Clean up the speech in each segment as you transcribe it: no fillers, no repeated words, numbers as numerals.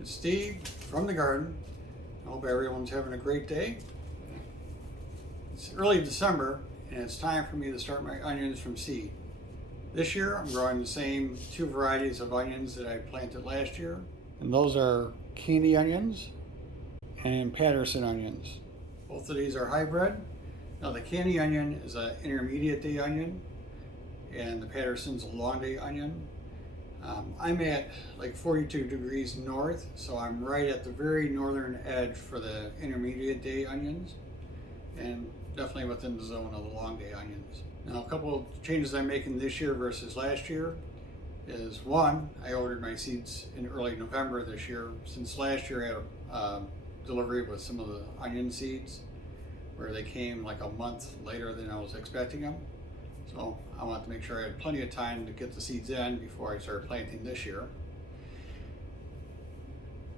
It's Steve from the garden. I hope everyone's having a great day. It's early December and it's time for me to start my onions from seed. This year I'm growing the same two varieties of onions that I planted last year, and those are candy onions and Patterson onions. Both of these are hybrid. Now the candy onion is an intermediate day onion and the Patterson's a long day onion. I'm at like 42 degrees north, so I'm right at the very northern edge for the intermediate day onions, and definitely within the zone of the long day onions. Now, a couple of changes I'm making this year versus last year is one, I ordered my seeds in early November this year, since last year I had a delivery with some of the onion seeds where they came like a month later than I was expecting them. So I wanted to make sure I had plenty of time to get the seeds in before I started planting this year.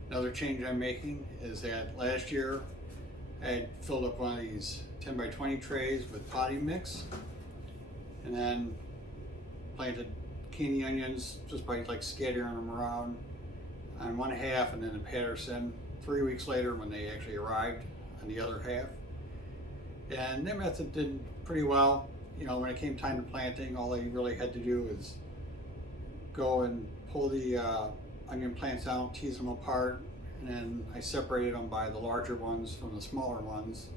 Another change I'm making is that last year I had filled up one of these 10 by 20 trays with potting mix and then planted candy onions just by like scattering them around on one half and then a Patterson 3 weeks later when they actually arrived on the other half. And that method did pretty well. You know, when it came time to planting, all I really had to do is go and pull the onion plants out, tease them apart, and then I separated them by the larger ones from the smaller ones.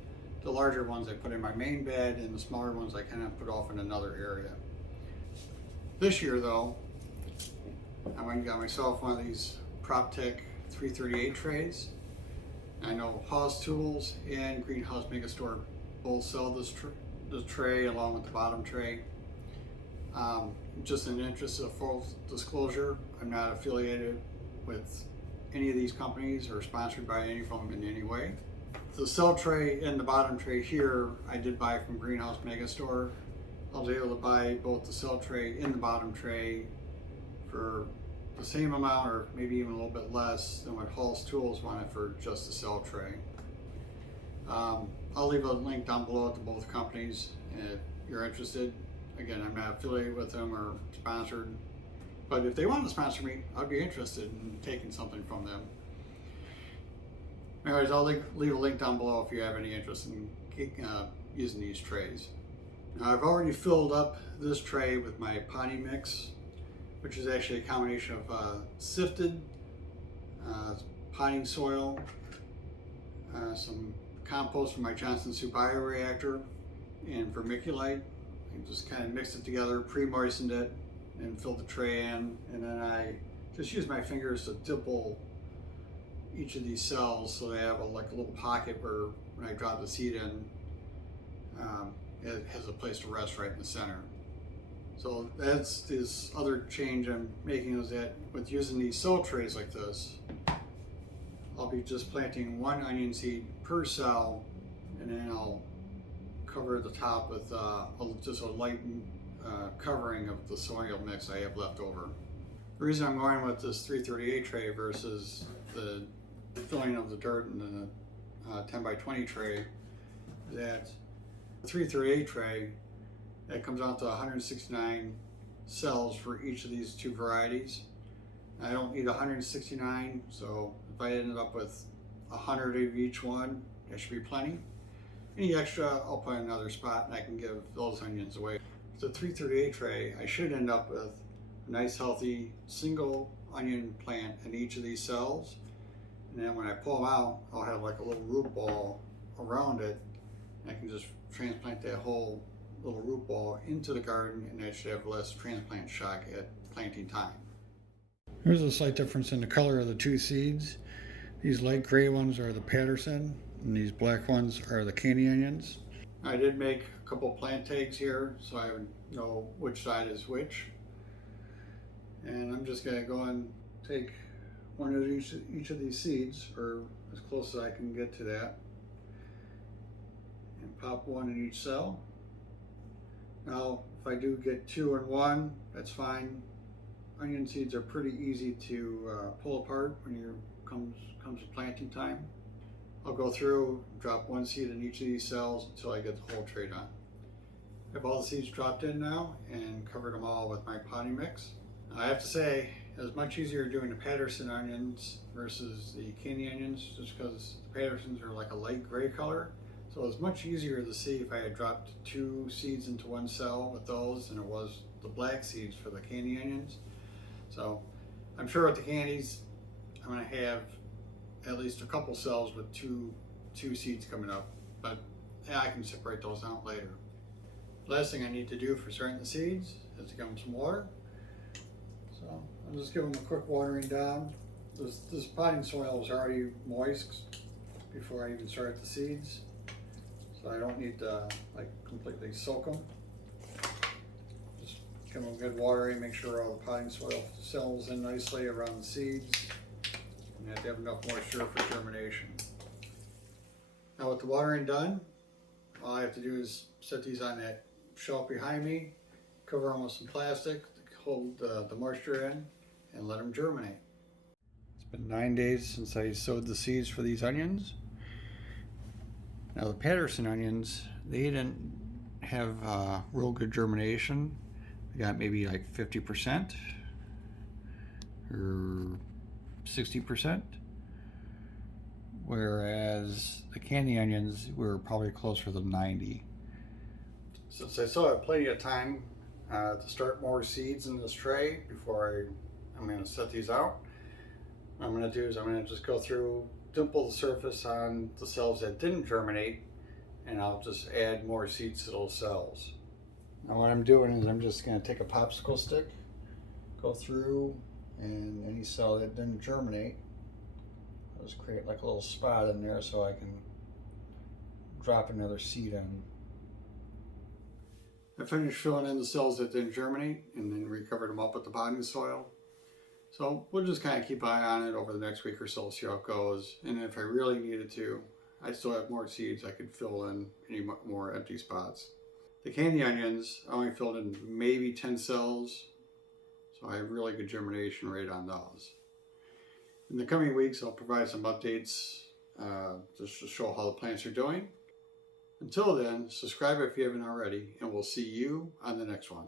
The larger ones I put in my main bed, and the smaller ones I kind of put off in another area. This year though, I went and got myself one of these Proptek 338 trays. I know Haas Tools and Greenhouse Megastore both sell this tray along with the bottom tray. Just in the interest of full disclosure, I'm not affiliated with any of these companies or sponsored by any of them in any way. The cell tray and the bottom tray here I did buy from Greenhouse Megastore. I was able to buy both the cell tray and the bottom tray for the same amount or maybe even a little bit less than what Haas Tools wanted for just the cell tray. I'll leave a link down below to both companies, and if you're interested, again, I'm not affiliated with them or sponsored, but if they want to sponsor me, I'd be interested in taking something from them. Anyways, I'll leave a link down below if you have any interest in using these trays. Now, I've already filled up this tray with my potting mix, which is actually a combination of sifted potting soil, some compost from my Johnson Soup bioreactor, and vermiculite. I just kind of mixed it together, pre-moistened it, and filled the tray in, and then I just used my fingers to dimple each of these cells so they have like a little pocket where when I drop the seed in, it has a place to rest right in the center. So that's this other change I'm making, is that with using these cell trays like this, I'll be just planting one onion seed per cell, and then I'll cover the top with just a light covering of the soil mix I have left over. The reason I'm going with this 338 tray versus the filling of the dirt in the 10 by 20 tray is that the 338 tray, that comes out to 169 cells for each of these two varieties. I don't need 169, so if I ended up with 100 of each one, that should be plenty. Any extra, I'll put in another spot and I can give those onions away. The 338 tray, I should end up with a nice healthy single onion plant in each of these cells. And then when I pull them out, I'll have like a little root ball around it. And I can just transplant that whole little root ball into the garden, and I should have less transplant shock at planting time. There's a slight difference in the color of the two seeds. These light gray ones are the Patterson, and these black ones are the candy onions. I did make a couple plant tags here, so I would know which side is which. And I'm just going to go and take one of each of these seeds, or as close as I can get to that, and pop one in each cell. Now, if I do get two in one, that's fine. Onion seeds are pretty easy to pull apart when comes to planting time. I'll go through, drop one seed in each of these cells until I get the whole tray done. I have all the seeds dropped in now and covered them all with my potting mix. I have to say, It was much easier doing the Patterson onions versus the candy onions, just because the Pattersons are like a light gray color. So it was much easier to see if I had dropped 2 seeds into one cell with those than it was the black seeds for the candy onions. So I'm sure with the candies, I'm going to have at least a couple cells with two seeds coming up, but yeah, I can separate those out later. Last thing I need to do for starting the seeds is to give them some water. So I'll just give them a quick watering down. This potting soil is already moist before I even start the seeds, so I don't need to like completely soak them. Just give them a good watering, make sure all the potting soil settles in nicely around the seeds, and that they have enough moisture for germination. Now with the watering done, all I have to do is set these on that shelf behind me, cover them with some plastic to hold the moisture in, and let them germinate. It's been 9 days since I sowed the seeds for these onions. Now the Patterson onions, they didn't have real good germination. I got maybe like 50% or 60%. Whereas the candy onions were probably closer to 90. Since I still have plenty of time to start more seeds in this tray before I'm going to set these out, what I'm going to do is I'm going to just go through, dimple the surface on the cells that didn't germinate, and I'll just add more seeds to those cells. Now what I'm doing is I'm just going to take a popsicle stick, go through, and any cell that didn't germinate, I'll just create like a little spot in there so I can drop another seed in. I finished filling in the cells that didn't germinate and then recovered them up with the potting soil. So we'll just kind of keep an eye on it over the next week or so, see how it goes. And if I really needed to, I still have more seeds I could fill in any more empty spots. The candy onions, I only filled in maybe 10 cells, so I have really good germination rate on those. In the coming weeks, I'll provide some updates just to show how the plants are doing. Until then, subscribe if you haven't already, and we'll see you on the next one.